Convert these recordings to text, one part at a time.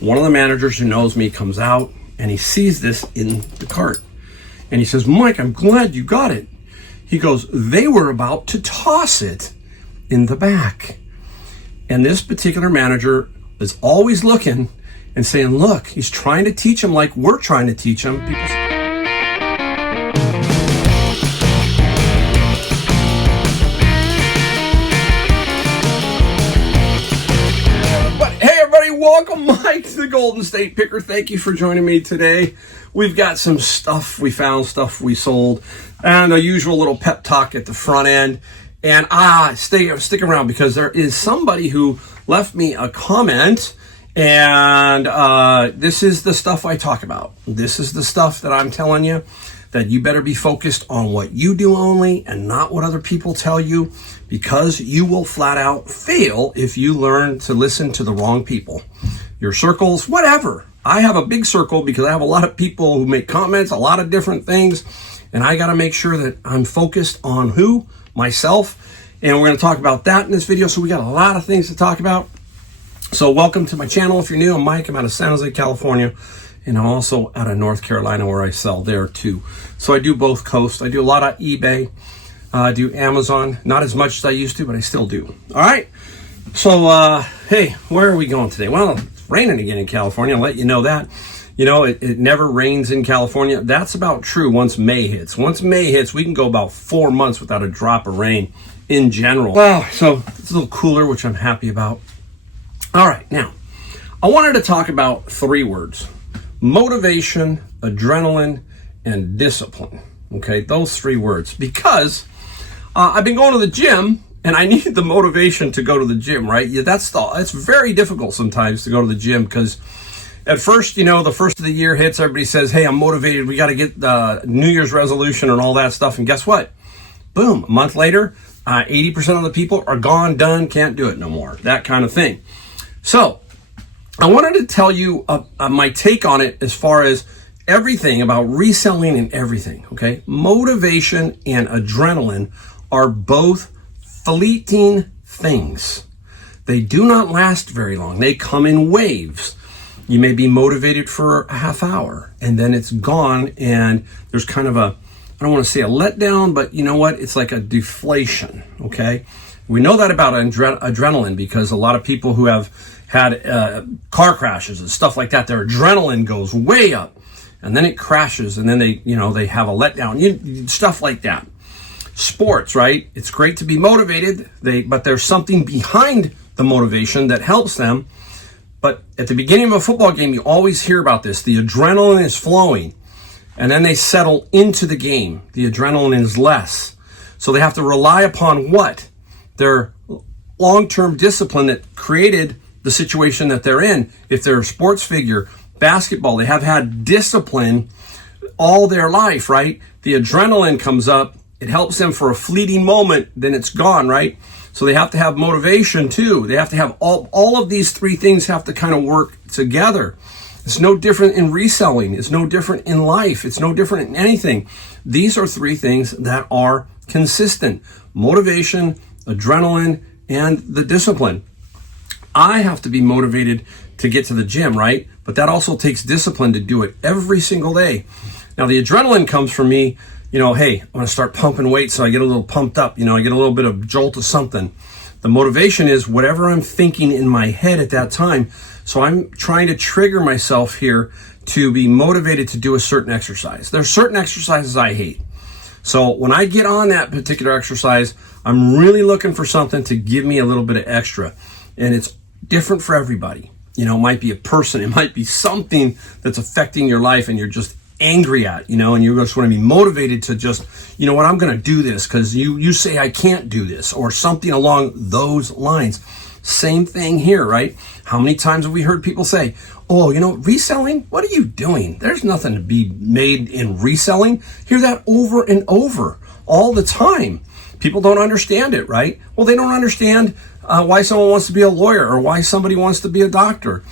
One of the managers who knows me comes out and he sees this in the cart. And he says, Mike, I'm glad you got it. He goes, they were about to toss it in the back. And this particular manager is always looking and saying, look, he's trying to teach him like we're trying to teach him. Welcome, Mike, to the Golden State Picker. Thank you for joining me today. We've got some stuff we found, stuff we sold, and a usual little pep talk at the front end. And stick around because there is somebody who left me a comment, and this is the stuff I talk about. This is the stuff that I'm telling you, that you better be focused on what you do only and not what other people tell you, because you will flat out fail if you learn to listen to the wrong people. Your circles, whatever. I have a big circle because I have a lot of people who make comments, a lot of different things, and I got to make sure that I'm focused on who? Myself. And we're going to talk about that in this video. So we got a lot of things to talk about. So welcome to my channel. If you're new, I'm Mike. I'm out of San Jose, California. And I'm also out of North Carolina, where I sell there too. So I do both coasts. I do a lot of eBay. I do Amazon. Not as much as I used to, but I still do. All right. So, hey, where are we going today? Well, it's raining again in California. I'll let you know that. You know, it never rains in California. That's about true once May hits. Once May hits, we can go about 4 months without a drop of rain in general. Wow. So it's a little cooler, which I'm happy about. All right. Now, I wanted to talk about 3 words. Motivation, adrenaline, and discipline. Okay, those 3 words. Because I've been going to the gym, and I need the motivation to go to the gym, right? Yeah, it's very difficult sometimes to go to the gym because at first, you know, the first of the year hits, everybody says, hey, I'm motivated. We got to get the New Year's resolution and all that stuff. And guess what? Boom, a month later, 80% of the people are gone, done, can't do it no more. That kind of thing. So I wanted to tell you my take on it as far as everything about reselling and everything, okay? Motivation and adrenaline are both fleeting things. They do not last very long. They come in waves. You may be motivated for a half hour and then it's gone, and there's kind of I don't want to say a letdown, but you know what? It's like a deflation, okay? We know that about adrenaline because a lot of people who have had car crashes and stuff like that, their adrenaline goes way up and then it crashes and then they have a letdown, stuff like that. Sports, right? It's great to be motivated, but there's something behind the motivation that helps them. But at the beginning of a football game, you always hear about this. The adrenaline is flowing and then they settle into the game. The adrenaline is less. So they have to rely upon what? Their long-term discipline that created the situation that they're in. If they're a sports figure, basketball, they have had discipline all their life, right? The adrenaline comes up. It helps them for a fleeting moment, then it's gone, right? So they have to have motivation too. They have to have all of these 3 things have to kind of work together. It's no different in reselling. It's no different in life. It's no different in anything. These are 3 things that are consistent: motivation, adrenaline, and the discipline. I have to be motivated to get to the gym, right? But that also takes discipline to do it every single day. Now, the adrenaline comes from me, hey, I'm going to start pumping weight so I get a little pumped up, I get a little bit of jolt of something. The motivation is whatever I'm thinking in my head at that time. So I'm trying to trigger myself here to be motivated to do a certain exercise. There's certain exercises I hate. So when I get on that particular exercise, I'm really looking for something to give me a little bit of extra. And it's different for everybody. It might be a person, it might be something that's affecting your life and you're just angry at, and you just want to be motivated to just, I'm going to do this because you say I can't do this, or something along those lines. Same thing here, right? How many times have we heard people say, oh, reselling? What are you doing? There's nothing to be made in reselling. Hear that over and over all the time. People don't understand it, right? Well, they don't understand why someone wants to be a lawyer or why somebody wants to be a doctor.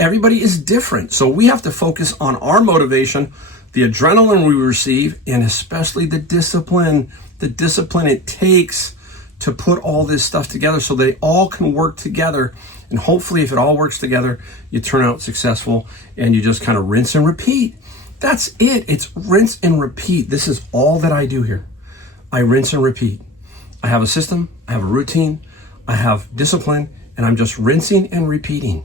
Everybody is different. So we have to focus on our motivation, the adrenaline we receive, and especially the discipline it takes to put all this stuff together so they all can work together And hopefully if it all works together, you turn out successful and you just kind of rinse and repeat. That's it. It's rinse and repeat. This is all that I do here. I rinse and repeat. I have a system, I have a routine, I have discipline, and I'm just rinsing and repeating.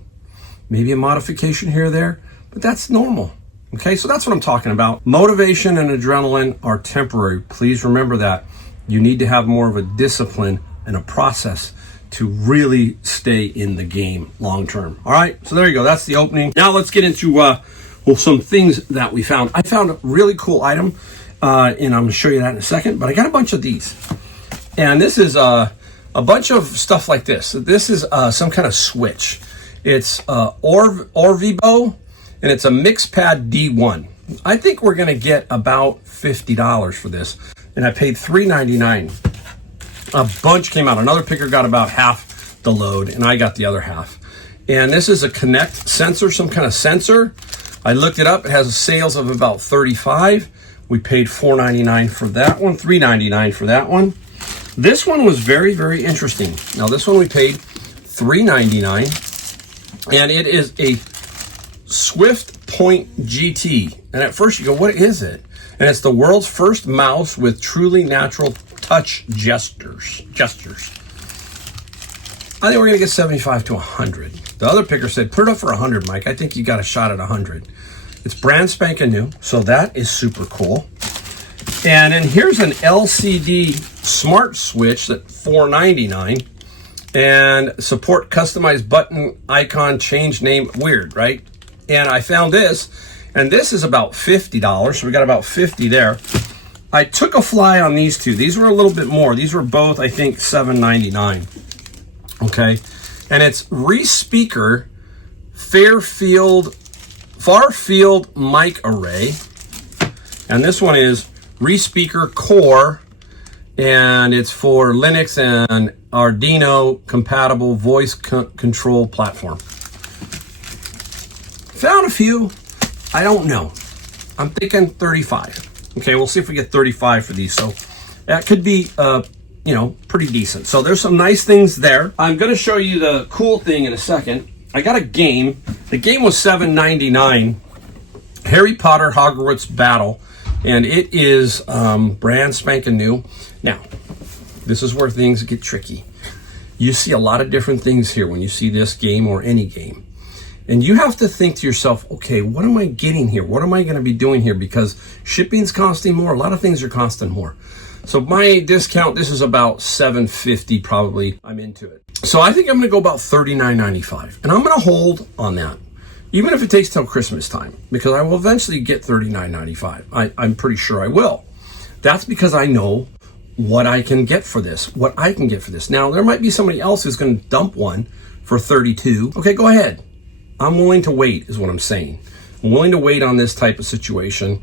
Maybe a modification here or there, but that's normal. Okay, so that's what I'm talking about. Motivation and adrenaline are temporary. Please remember that. You need to have more of a discipline and a process to really stay in the game long term. All right, so there you go. That's the opening. Now let's get into some things that we found. I found a really cool item, and I'm going to show you that in a second, but I got a bunch of these. And this is a bunch of stuff like this. This is some kind of switch. It's Orvibo, and it's a MixPad D1. I think we're going to get about $50 for this, and I paid $3.99. A bunch came out. Another picker got about half the load, and I got the other half. And this is a Connect sensor, some kind of sensor. I looked it up. It has sales of about $35. We paid $4.99 for that one, $3.99 for that one. This one was very, very interesting. Now, this one we paid $3.99, and it is a Swift Point GT. And at first you go, what is it? And it's the world's first mouse with truly natural touch gestures. I think we're going to get 75 to 100. The other picker said, put it up for 100, Mike. I think you got a shot at 100. It's brand spanking new, so that is super cool. And then here's an LCD smart switch at $4.99, and support customized button, icon, change name. Weird, right? And I found this, and this is about $50, so we got about 50 there. I took a fly on these two. These were a little bit more. These were both, I think, $7.99. Okay, and it's Respeaker Far Field Mic Array, and this one is Respeaker Core, and it's for Linux and Arduino compatible voice control platform. Found a few. I don't know. I'm thinking 35. Okay, we'll see if we get 35 for these. So that could be, pretty decent. So there's some nice things there. I'm going to show you the cool thing in a second. I got a game. The game was $7.99. Harry Potter Hogwarts Battle. And it is brand spanking new. Now, this is where things get tricky. You see a lot of different things here when you see this game or any game. And you have to think to yourself, okay, what am I getting here? What am I going to be doing here? Because shipping's costing more. A lot of things are costing more. So my discount, this is about $7.50 probably. I'm into it. So I think I'm going to go about $39.95. And I'm going to hold on that, even if it takes till Christmas time, because I will eventually get $39.95. I'm pretty sure I will. That's because I know what I can get for this, Now, there might be somebody else who's going to dump one for $32. Okay, go ahead. I'm willing to wait, is what I'm saying. I'm willing to wait on this type of situation.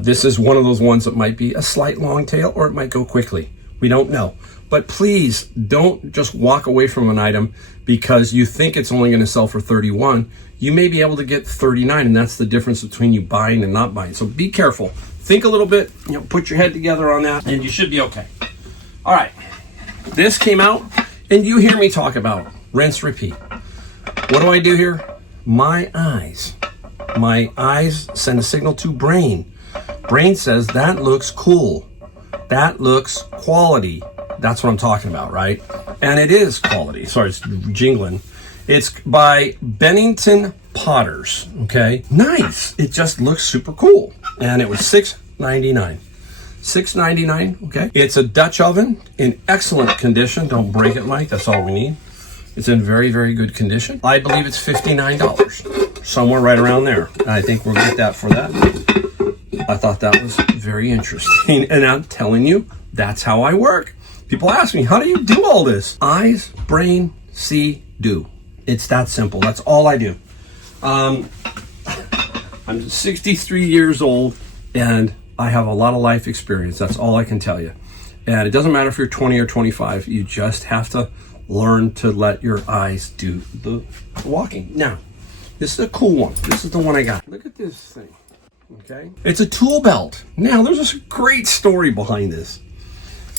This is one of those ones that might be a slight long tail, or it might go quickly. We don't know. But please don't just walk away from an item because you think it's only going to sell for 31. You may be able to get 39, and that's the difference between you buying and not buying. So be careful. Think a little bit, put your head together on that, and you should be okay. All right. This came out, and you hear me talk about it. Rinse, repeat. What do I do here? My eyes send a signal to brain. Brain says, that looks cool. That looks quality. That's what I'm talking about, right? And it is quality. Sorry, it's jingling. It's by Bennington Potters, okay? Nice. It just looks super cool. And it was $6.99. $6.99, okay? It's a Dutch oven in excellent condition. Don't break it, Mike. That's all we need. It's in very, very good condition. I believe it's $59, somewhere right around there. And I think we'll get that for that. I thought that was very interesting. And I'm telling you, that's how I work. People ask me, how do you do all this? Eyes, brain, see, do. It's that simple. That's all I do. I'm 63 years old, and I have a lot of life experience. That's all I can tell you. And it doesn't matter if you're 20 or 25. You just have to learn to let your eyes do the walking. Now, this is a cool one. This is the one I got. Look at this thing, okay? It's a tool belt. Now, there's a great story behind this.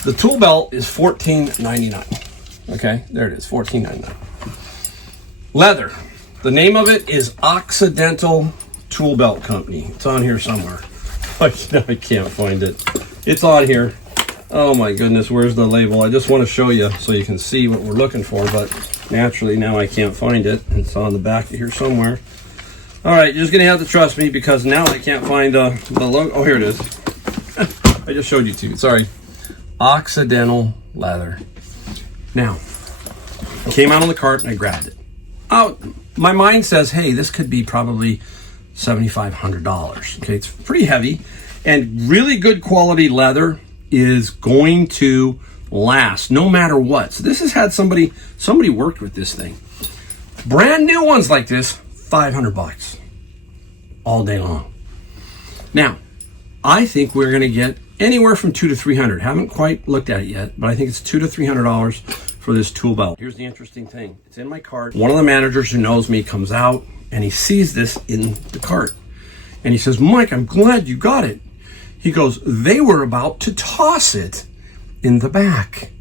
The tool belt is $14.99. Okay, there it is, $14.99. Leather. The name of it is Occidental Tool Belt Company. It's on here somewhere. I can't find it. It's on here. Oh my goodness, where's the label? I just want to show you so you can see what we're looking for, but naturally now I can't find it. It's on the back of here somewhere. All right, you're just gonna have to trust me because now I can't find the logo. Oh, here it is. I just showed you two. Sorry. Occidental Leather. Now, it came out on the cart and I grabbed it. Oh, my mind says, hey, this could be probably $7,500. Okay, it's pretty heavy and really good quality leather is going to last no matter what. So this has had somebody worked with this thing. Brand new ones like this, $500 all day long. Now, I think we're going to get anywhere from $200 to $300. Haven't quite looked at it yet, but I think it's $200 to $300 for this tool belt. Here's the interesting thing. It's in my cart. One of the managers who knows me comes out and he sees this in the cart. And he says, Mike, I'm glad you got it. He goes, they were about to toss it in the back.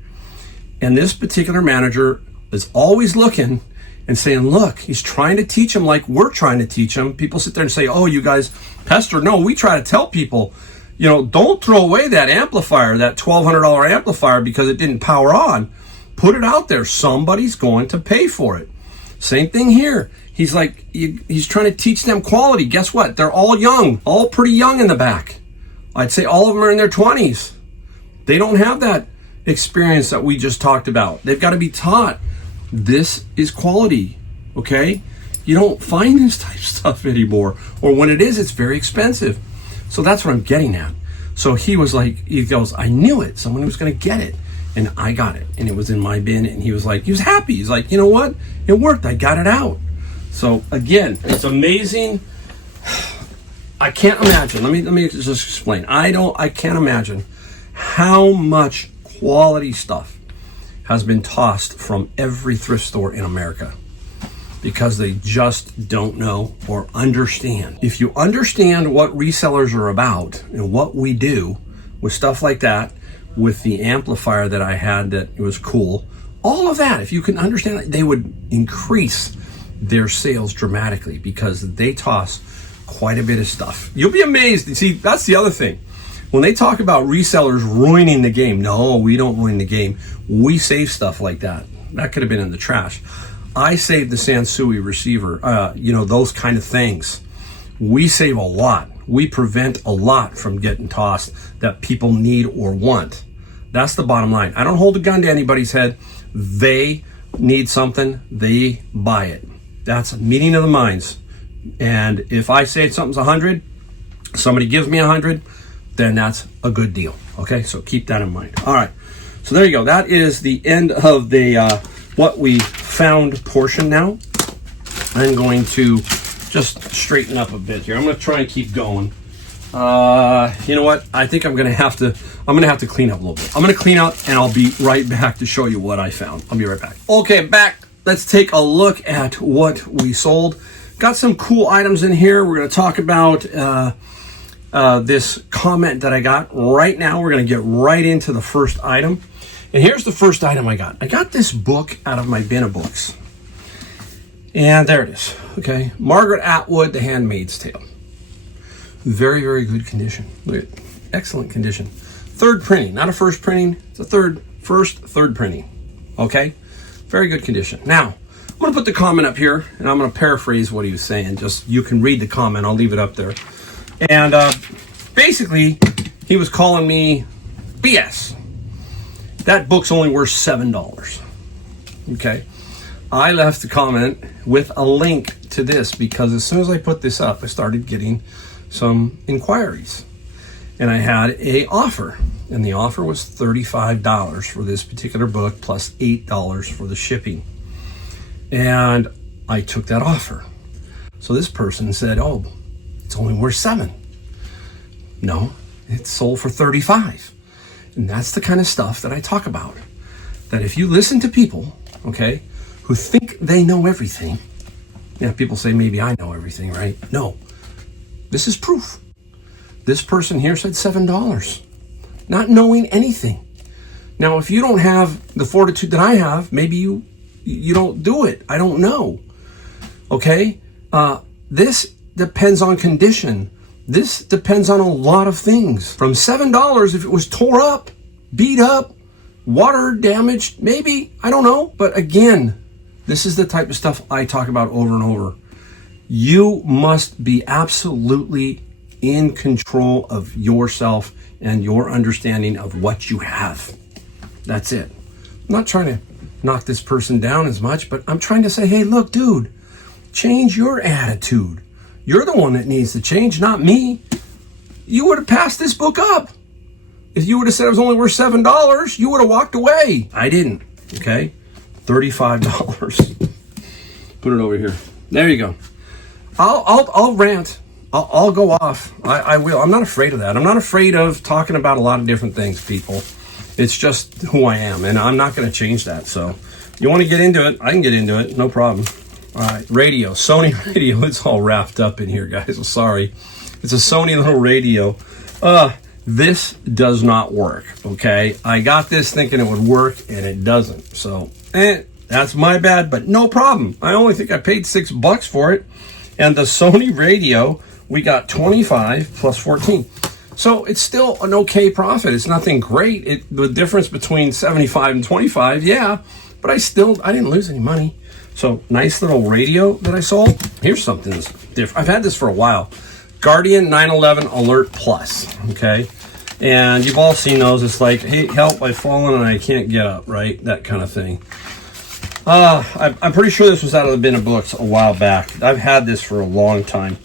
And this particular manager is always looking and saying, look, he's trying to teach them like we're trying to teach them. People sit there and say, oh, you guys pester. No, we try to tell people, you know, don't throw away that amplifier, that $1,200 amplifier because it didn't power on. Put it out there. Somebody's going to pay for it. Same thing here. He's like, he's trying to teach them quality. Guess what? They're all young, all pretty young in the back. I'd say all of them are in their 20s. They don't have that experience that we just talked about. They've got to be taught this is quality, okay? You don't find this type of stuff anymore. Or when it is, it's very expensive. So that's what I'm getting at. So he was like, he goes, I knew it. Someone was going to get it. And I got it. And it was in my bin. And he was like, he was happy. He's like, you know what? It worked. I got it out. So again, it's amazing. I can't imagine. Let me just explain. I can't imagine how much quality stuff has been tossed from every thrift store in America because they just don't know or understand. If you understand what resellers are about and what we do with stuff like that, with the amplifier that I had that it was cool, all of that, if you can understand it, they would increase their sales dramatically because they toss quite a bit of stuff. You'll be amazed. You see, that's the other thing. When they talk about resellers ruining the game, no, we don't ruin the game. We save stuff like that. That could have been in the trash. I saved the Sansui receiver, those kind of things. We save a lot. We prevent a lot from getting tossed that people need or want. That's the bottom line. I don't hold a gun to anybody's head. They need something, they buy it. That's a meeting of the minds. And if I say something's 100, somebody gives me 100, then that's a good deal. Okay, so keep that in mind. All right, so there you go. That is the end of the what we found portion. Now I'm going to just straighten up a bit here. I'm going to try and keep going. You know what? I think I'm going to have to clean up a little bit. I'm going to clean up and I'll be right back to show you what I found. I'll be right back. Okay, I'm back. Let's take a look at what we sold. Got some cool items in here. We're going to talk about this comment that I got right now. We're going to get right into the first item. And here's the first item I got. I got this book out of my bin of books. And there it is. Okay. Margaret Atwood, The Handmaid's Tale. Very, very good condition. Look at it. Excellent condition. Third printing, not a first printing. It's a third printing. Okay. Very good condition. Now, I'm going to put the comment up here, and I'm going to paraphrase what he was saying. Just you can read the comment. I'll leave it up there. And basically, he was calling me BS. That book's only worth $7. Okay. I left the comment with a link to this because as soon as I put this up, I started getting some inquiries. And I had a offer. And the offer was $35 for this particular book plus $8 for the shipping. And I took that offer. So this person said, oh, it's only worth $7. No, it's sold for $35. And that's the kind of stuff that I talk about. That if you listen to people, okay, who think they know everything, yeah, people say maybe I know everything, right? No, this is proof. This person here said $7, not knowing anything. Now, if you don't have the fortitude that I have, maybe you don't do it. I don't know. Okay? This depends on condition. This depends on a lot of things. From $7, if it was tore up, beat up, water damaged, maybe, I don't know. But again, this is the type of stuff I talk about over and over. You must be absolutely in control of yourself and your understanding of what you have. That's it. I'm not trying to knock this person down as much, but I'm trying to say, hey, look, dude, change your attitude. You're the one that needs to change, not me. You would have passed this book up. If you would have said it was only worth $7, you would have walked away. I didn't, okay? $35. Put it over here. There you go. I'll rant. I'll go off. I will. I'm not afraid of that. I'm not afraid of talking about a lot of different things, people. It's just who I am, and I'm not going to change that. So you want to get into it, I can get into it. No problem. All right, radio. Sony radio. It's all wrapped up in here, guys. I'm sorry. It's a Sony little radio. This does not work, okay? I got this thinking it would work, and it doesn't. So, that's my bad, but no problem. I only think I paid $6 for it. And the Sony radio, we got 25 plus 14. So it's still an okay profit. It's nothing great. The difference between 75 and 25, yeah, but I didn't lose any money. So nice little radio that I sold. Here's something that's different. I've had this for a while. Guardian 911 Alert Plus, okay? And you've all seen those. It's like, hey, help, I've fallen and I can't get up, right? That kind of thing. I'm pretty sure this was out of the bin of books a while back. I've had this for a long time.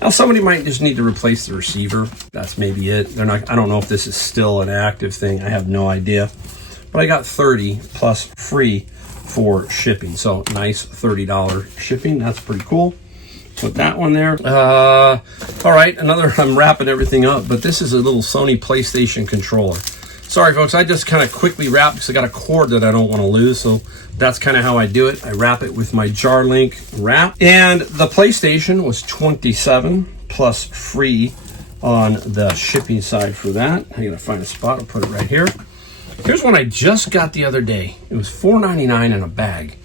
Now, somebody might just need to replace the receiver. That's maybe it. I don't know if this is still an active thing. I have no idea. But I got 30 plus free for shipping. So nice $30 shipping. That's pretty cool. Put that one there. All right, I'm wrapping everything up, but this is a little Sony PlayStation controller. Sorry, folks, I just kind of quickly wrap because I got a cord that I don't want to lose, so that's kind of how I do it. I wrap it with my JarLink wrap. And the PlayStation was $27 plus free on the shipping side for that. I gotta find a spot. I'll put it right here. Here's one I just got the other day. It was $4.99 in a bag.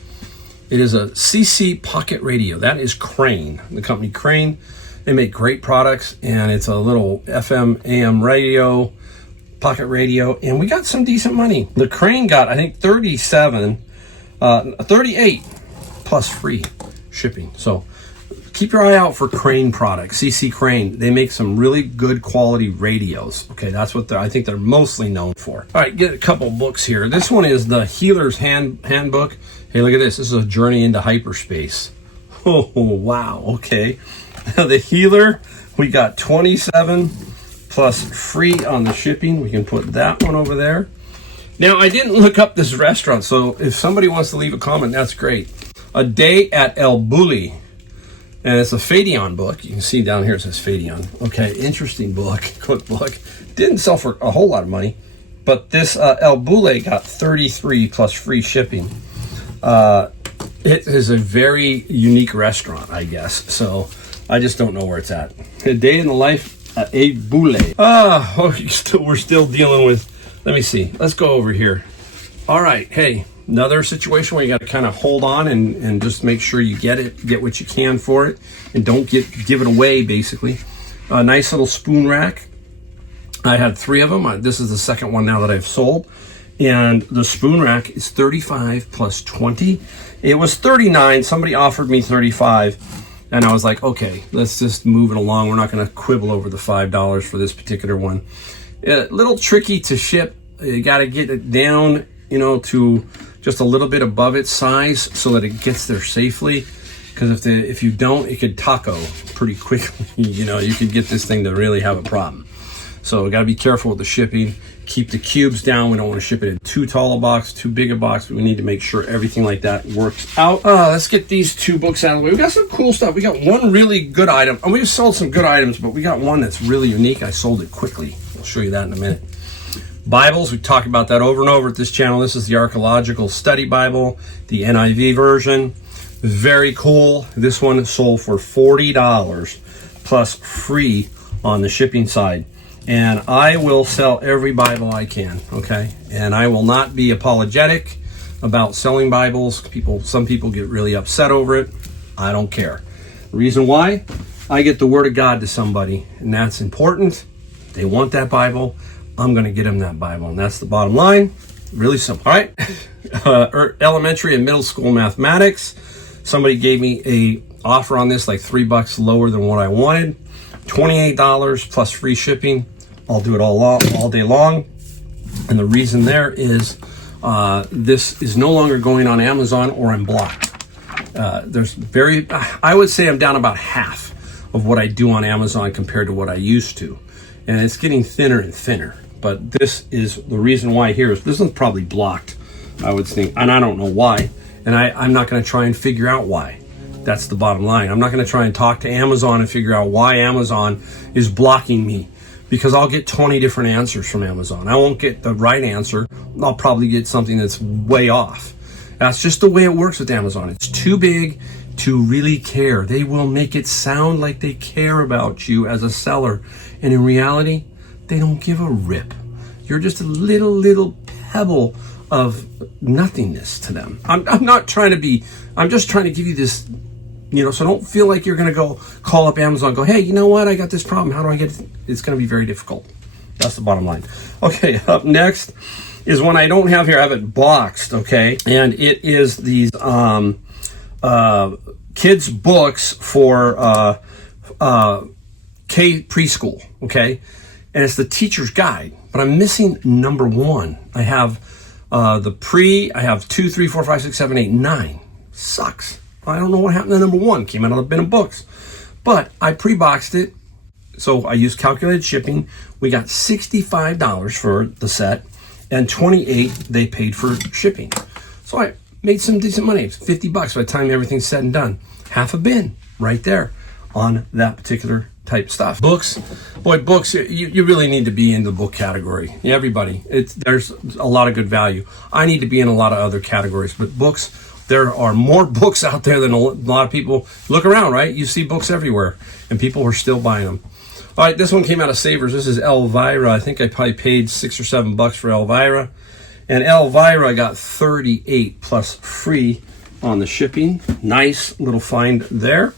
It is a CC Pocket Radio. That is Crane, the company Crane. They make great products, and it's a little FM, AM radio, pocket radio, and we got some decent money. The Crane got, I think, 38 plus free shipping. So keep your eye out for Crane products, CC Crane. They make some really good quality radios. Okay, that's what I think they're mostly known for. All right, get a couple books here. This one is the Healer's Handbook. Hey, look at this. This is a journey into hyperspace. Oh, wow. Okay. The Healer, we got 27 plus free on the shipping. We can put that one over there. Now, I didn't look up this restaurant, so if somebody wants to leave a comment, that's great. A Day at El Bulli. And it's a Fadion book. You can see down here it says Fadion. Okay, interesting book, cookbook. Didn't sell for a whole lot of money. But this El Bulli got 33 plus free shipping. It is a very unique restaurant, I guess. So I just don't know where it's at. A Day in the Life at El Bulli. We're still dealing with. Let me see. Let's go over here. All right. Hey, another situation where you got to kind of hold on and just make sure you get what you can for it, and don't give it away. Basically, a nice little spoon rack. I had 3 of them. This is the second one now that I've sold. And the spoon rack is 35 plus 20. It was 39. Somebody offered me 35. And I was like, okay, let's just move it along. We're not going to quibble over the $5 for this particular one. A little tricky to ship. You got to get it down, to just a little bit above its size so that it gets there safely. Because if you don't, it could taco pretty quickly. You could get this thing to really have a problem. So we got to be careful with the shipping. Keep the cubes down. We don't want to ship it in too tall a box, too big a box. We need to make sure everything like that works out. Let's get these 2 books out of the way. We got some cool stuff. We got one really good item. And we've sold some good items, but we got one that's really unique. I sold it quickly. I'll show you that in a minute. Bibles, we talk about that over and over at this channel. This is the Archaeological Study Bible, the NIV version. Very cool. This one sold for $40 plus free on the shipping side. And I will sell every Bible I can, okay? And I will not be apologetic about selling Bibles. Some people get really upset over it. I don't care. The reason why? I get the word of God to somebody, and that's important. They want that Bible. I'm going to get them that Bible, and that's the bottom line. Really simple. All right. Elementary and middle school mathematics. Somebody gave me a offer on this, like $3 lower than what I wanted. $28 plus free shipping. I'll do it all day long. And the reason there is this is no longer going on Amazon or in block. I would say I'm down about half of what I do on Amazon compared to what I used to. And it's getting thinner and thinner. But this is the reason why here is this one's probably blocked, I would think. And I don't know why. And I'm not going to try and figure out why. That's the bottom line. I'm not going to try and talk to Amazon and figure out why Amazon is blocking me, because I'll get 20 different answers from Amazon. I won't get the right answer. I'll probably get something that's way off. That's just the way it works with Amazon. It's too big to really care. They will make it sound like they care about you as a seller. And in reality, they don't give a rip. You're just a little pebble of nothingness to them. I'm not trying to be, I'm just trying to give you this, so don't feel like you're going to go call up Amazon and go, hey, you know what? I got this problem. How do I get it? It's going to be very difficult. That's the bottom line. Okay, up next is one I don't have here. I have it boxed, okay? And it is these kids' books for K preschool, okay? And it's the teacher's guide, but I'm missing number 1. I have I have 2, 3, 4, 5, 6, 7, 8, 9. Sucks. I don't know what happened to number 1. Came out of the bin of books. But I pre-boxed it, so I used calculated shipping. We got $65 for the set, and $28 they paid for shipping. So I made some decent money. It's $50 by the time everything's said and done. Half a bin right there on that particular type stuff. Books, you really need to be in the book category. Everybody, there's a lot of good value. I need to be in a lot of other categories, but books, there are more books out there than a lot of people. Look around, right? You see books everywhere, and people are still buying them. All right, this one came out of Savers. This is Elvira. I think I probably paid $6 or $7 for Elvira. And Elvira got 38 plus free on the shipping. Nice little find there.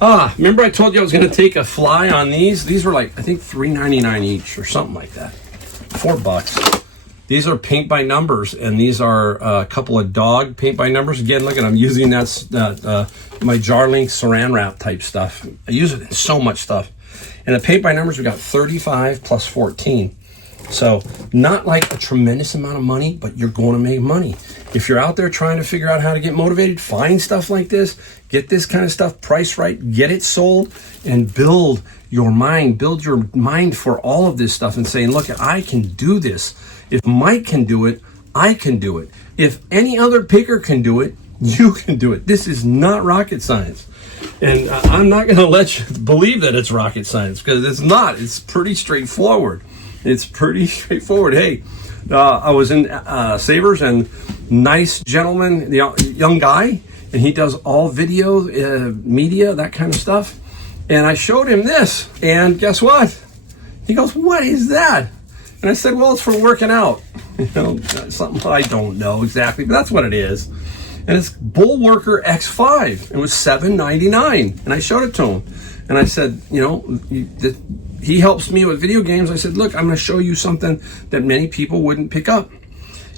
Remember I told you I was going to take a fly on these? These were like, I think $3.99 each or something like that. $4. These are paint by numbers, and these are a couple of dog paint by numbers. Again, look at, I'm using my Jarlink Saran Wrap type stuff. I use it in so much stuff. And the paint by numbers, we got 35 plus 14. So not like a tremendous amount of money, but you're going to make money. If you're out there trying to figure out how to get motivated, find stuff like this, get this kind of stuff priced right, get it sold, and build your mind for all of this stuff and saying, look, I can do this. If Mike can do it, I can do it. If any other picker can do it, you can do it. This is not rocket science. And I'm not going to let you believe that it's rocket science, because it's not. It's pretty straightforward. It's pretty straightforward. Hey, I was in Savers, and nice gentleman, young guy, and he does all video, media, that kind of stuff. And I showed him this, and guess what? He goes, what is that? And I said, well, it's for working out. Something I don't know exactly, but that's what it is. And it's Bullworker X5. It was $7.99, and I showed it to him. And I said, he helps me with video games. I said, look, I'm going to show you something that many people wouldn't pick up.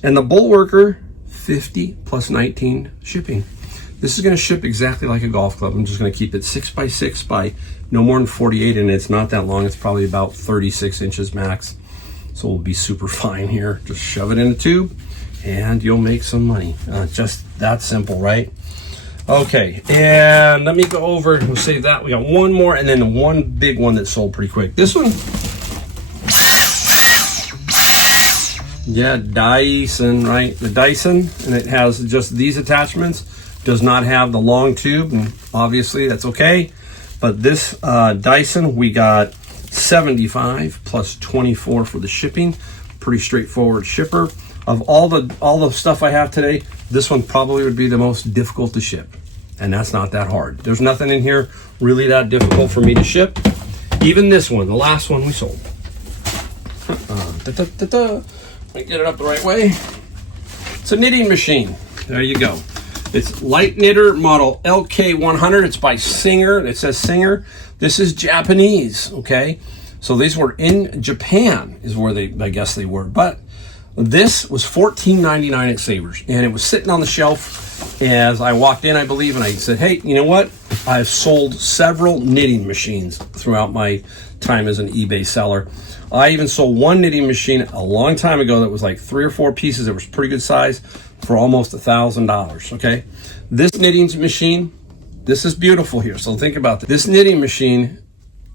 And the Bullworker, 50 plus 19 shipping. This is going to ship exactly like a golf club. I'm just going to keep it 6x6 by no more than 48, and it's not that long. It's probably about 36 inches max. So we'll be super fine here. Just shove it in a tube, and you'll make some money. Just that simple, right? Okay, and let me go over, we'll save that. We got one more, and then one big one that sold pretty quick. This one, yeah, Dyson, right? The Dyson, and it has just these attachments. Does not have the long tube, and obviously that's okay. But this Dyson, we got 75 plus 24 for the shipping. Pretty straightforward shipper. Of all the stuff I have today, this one probably would be the most difficult to ship, and that's not that hard. There's nothing in here really that difficult for me to ship. Even this one, the last one we sold. Let me get it up the right way. It's a knitting machine. There you go. It's Light Knitter model LK100. It's by Singer. It says Singer. This is Japanese, okay? So these were in Japan is where I guess they were. But this was $14.99 at Savers. And it was sitting on the shelf as I walked in, I believe, and I said, hey, you know what? I've sold several knitting machines throughout my time as an eBay seller. I even sold one knitting machine a long time ago that was like 3 or 4 pieces. It was pretty good size for almost $1,000, okay? This knitting machine, this is beautiful here. So think about this. This knitting machine,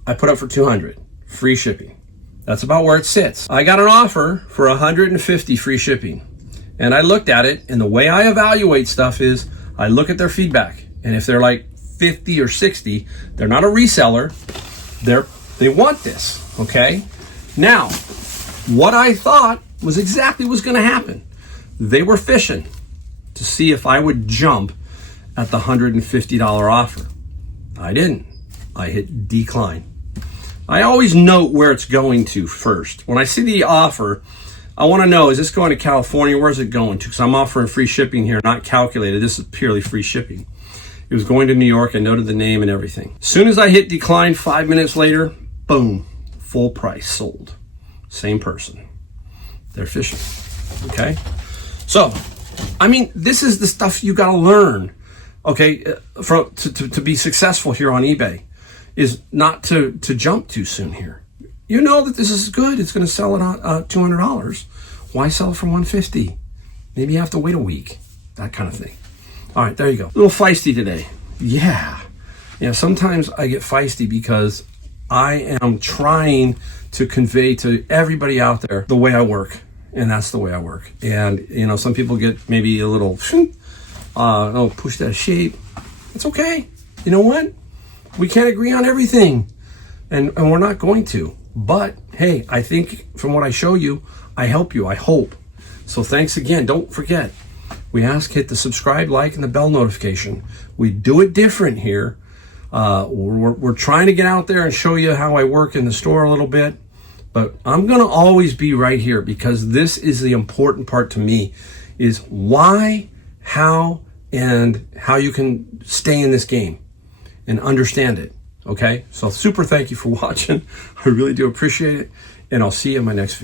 I put up for $200, free shipping. That's about where it sits. I got an offer for $150 free shipping. And I looked at it, and the way I evaluate stuff is I look at their feedback. And if they're like 50 or 60, they're not a reseller. They want this, okay? Now, what I thought was exactly what's going to happen. They were fishing to see if I would jump at the $150 offer. I didn't. I hit decline. I always note where it's going to first. When I see the offer, I want to know, is this going to California? Where's it going to? Because I'm offering free shipping here, not calculated. This is purely free shipping. It was going to New York. I noted the name and everything. As soon as I hit decline, 5 minutes later, boom, full price, sold. Same person. They're fishing, okay? So, I mean, this is the stuff you got to learn, okay, to be successful here on eBay, is not to jump too soon here. You know that this is good. It's going to sell at $200. Why sell it for $150? Maybe you have to wait a week, that kind of thing. All right, there you go. A little feisty today. Yeah, sometimes I get feisty because I am trying to convey to everybody out there the way I work, and that's the way I work. And some people get maybe a little push that shape. It's okay. You know what? We can't agree on everything, and we're not going to. But hey, I think from what I show you, I help you. I hope. So thanks again. Don't forget, we ask, hit the subscribe, like, and the bell notification. We do it different here. We're trying to get out there and show you how I work in the store a little bit, but I'm going to always be right here because this is the important part to me, is why, how, and how you can stay in this game and understand it. Okay? So super thank you for watching. I really do appreciate it, and I'll see you in my next video.